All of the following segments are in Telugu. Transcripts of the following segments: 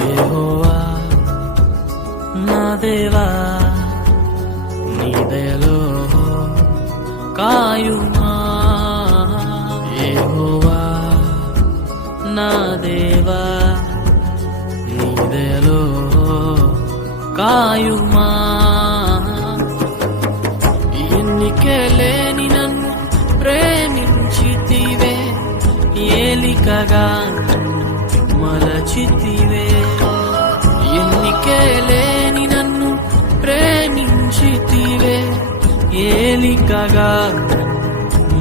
యెహోవా నా దేవా నీ దయలో కాయుమా. యెహోవా నా దేవా నీ దయలో కాయుమా. ఎన్నికే నన్ను ప్రేమించితివే ఏలికగా. మలచితివే ఎన్నికే లేని నన్ను ప్రేమించితివే. ఏలికగా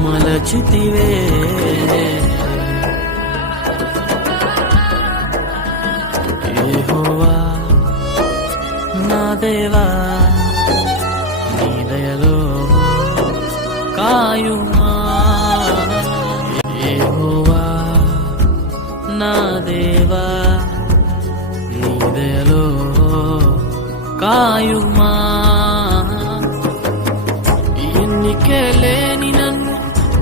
మలచితివే. ఏహోవా నా దేవా నీ దయలో కాయుమా. కాయుమా? ఎన్నికే లేని నన్ను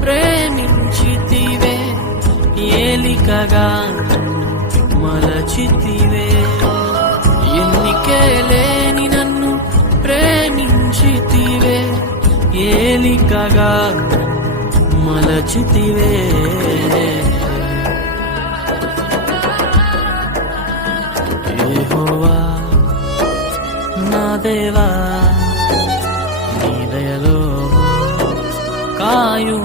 ప్రేమించితివే ఏలికగా మలచితివే. ఎన్నికే లేని నన్ను ప్రేమించితివే ఏలికగా మలచితివే. యెహోవా నా దేవా నీ దయలో కాయు